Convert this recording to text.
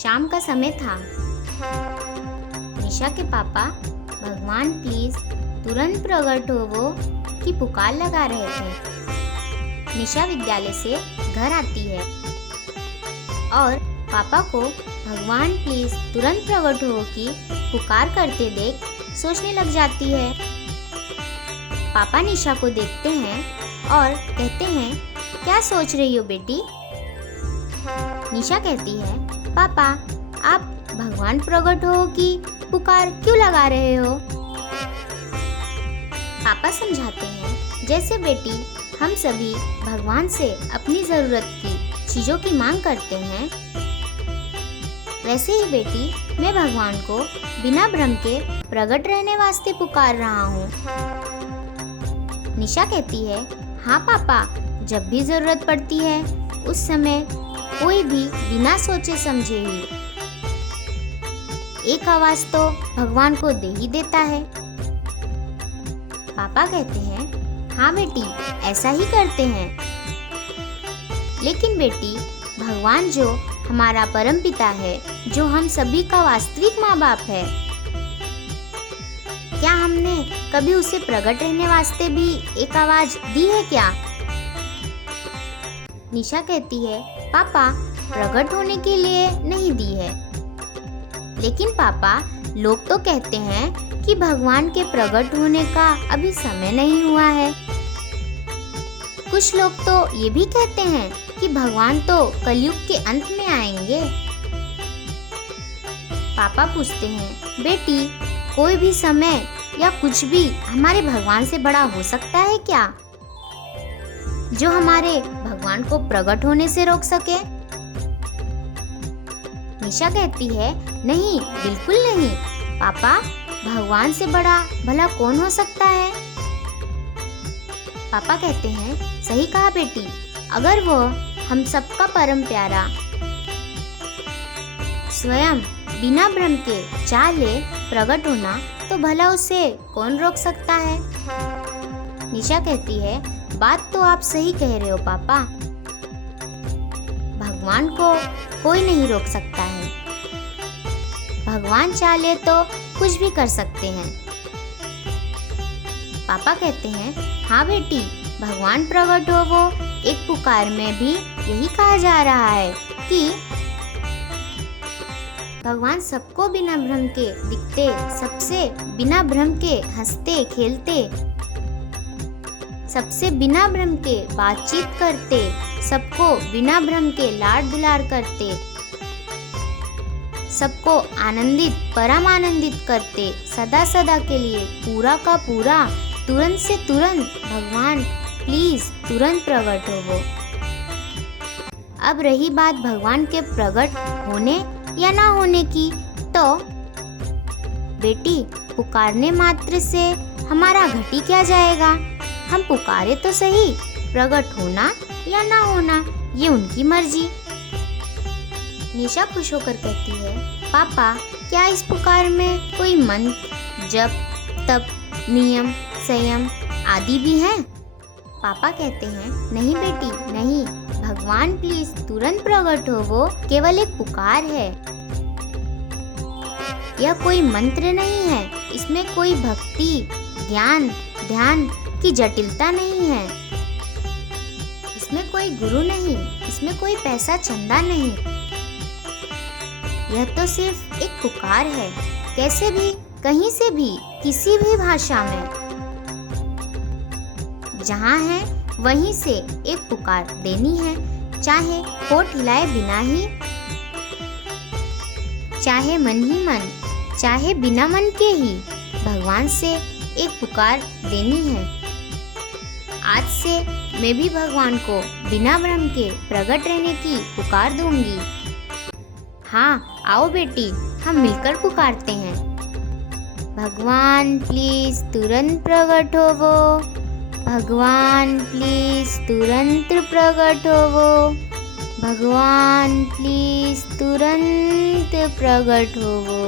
शाम का समय था। निशा के पापा भगवान प्लीज तुरंत प्रकट होवो की पुकार लगा रहे थे। निशा विद्यालय से घर आती है और पापा को भगवान प्लीज तुरंत प्रकट हो की पुकार करते देख सोचने लग जाती है। पापा निशा को देखते हैं और कहते हैं, क्या सोच रही हो बेटी? निशा कहती है, पापा आप भगवान प्रकट हो की पुकार क्यों लगा रहे हो? पापा समझाते हैं, जैसे बेटी हम सभी भगवान से अपनी जरूरत की चीजों की मांग करते हैं, वैसे ही बेटी मैं भगवान को बिना भ्रम के प्रकट रहने वास्ते पुकार रहा हूँ। निशा कहती है, हाँ पापा, जब भी जरूरत पड़ती है उस समय कोई भी बिना सोचे समझे ही एक आवाज तो भगवान को दे ही देता है। पापा कहते हैं, हाँ बेटी ऐसा ही करते हैं, लेकिन बेटी भगवान जो हमारा परम पिता है, जो हम सभी का वास्तविक माँ बाप है, क्या हमने कभी उसे प्रकट रहने वास्ते भी एक आवाज दी है क्या? निशा कहती है, पापा प्रकट होने के लिए नहीं दी है, लेकिन पापा लोग तो कहते हैं कि भगवान के प्रकट होने का अभी समय नहीं हुआ है। कुछ लोग तो ये भी कहते हैं कि भगवान तो कलयुग के अंत में आएंगे। पापा पूछते हैं, बेटी कोई भी समय या कुछ भी हमारे भगवान से बड़ा हो सकता है क्या, जो हमारे भगवान को प्रकट होने से रोक सके? निशा कहती है, नहीं बिल्कुल नहीं पापा, भगवान से बड़ा भला कौन हो सकता है? पापा कहते हैं, सही कहा बेटी, अगर वो हम सबका परम प्यारा स्वयं बिना भ्रम के चाह ले प्रकट होना, तो भला उसे कौन रोक सकता है? निशा कहती है, बात तो आप सही कह रहे हो पापा, भगवान को कोई नहीं रोक सकता है, भगवान चाहे तो कुछ भी कर सकते हैं। पापा कहते हैं, हाँ बेटी भगवान प्रकट हो वो एक पुकार में भी यही कहा जा रहा है कि भगवान सबको बिना भ्रम के दिखते, सबसे बिना भ्रम के हंसते खेलते, सबसे बिना भ्रम के बातचीत करते, सबको बिना भ्रम के लाड दुलार करते, सबको आनंदित परम आनंदित करते, सदा सदा के लिए पूरा का पूरा तुरंत से तुरंत भगवान प्लीज तुरंत प्रकट हो वो। अब रही बात भगवान के प्रकट होने या ना होने की, तो बेटी पुकारने मात्र से हमारा घटी क्या जाएगा? हम पुकारे तो सही, प्रकट होना या ना होना ये उनकी मर्जी। निशा खुश होकर कहती है, पापा क्या इस पुकार में कोई मंत्र, जप, तप, नियम, संयम आदि भी हैं? पापा कहते हैं, नहीं बेटी नहीं, भगवान प्लीज तुरंत प्रकट हो वो केवल एक पुकार है, यह कोई मंत्र नहीं है, इसमें कोई भक्ति ज्ञान ध्यान की जटिलता नहीं है, इसमें कोई गुरु नहीं, इसमें कोई पैसा चंदा नहीं, यह तो सिर्फ एक पुकार है, कैसे भी कहीं से भी किसी भी भाषा में जहाँ है वहीं से एक पुकार देनी है, चाहे होठ हिलाए बिना ही, चाहे मन ही मन, चाहे बिना मन के ही भगवान से एक पुकार देनी है। आज से मैं भी भगवान को बिना भ्रम के प्रकट रहने की पुकार दूंगी। हाँ आओ बेटी हम मिलकर पुकारते हैं, भगवान प्लीज तुरंत प्रकट होवो, भगवान प्लीज तुरंत प्रकट होवो, भगवान प्लीज तुरंत प्रकट होवो।